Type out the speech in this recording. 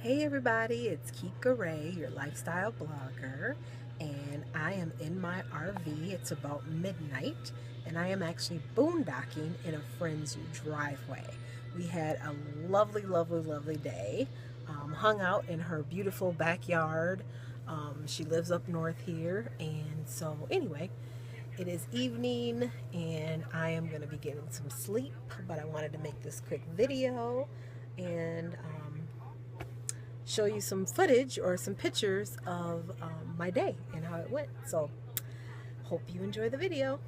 Hey everybody, it's Kika Ray, your lifestyle blogger, and I am in my RV. It's about midnight, and I am actually boondocking in a friend's driveway. We had a lovely, lovely, lovely day. Hung out in her beautiful backyard. She lives up north here, and so anyway, it is evening, and I am going to be getting some sleep, but I wanted to make this quick video and show you some footage or some pictures of my day and how it went. So hope you enjoy the video.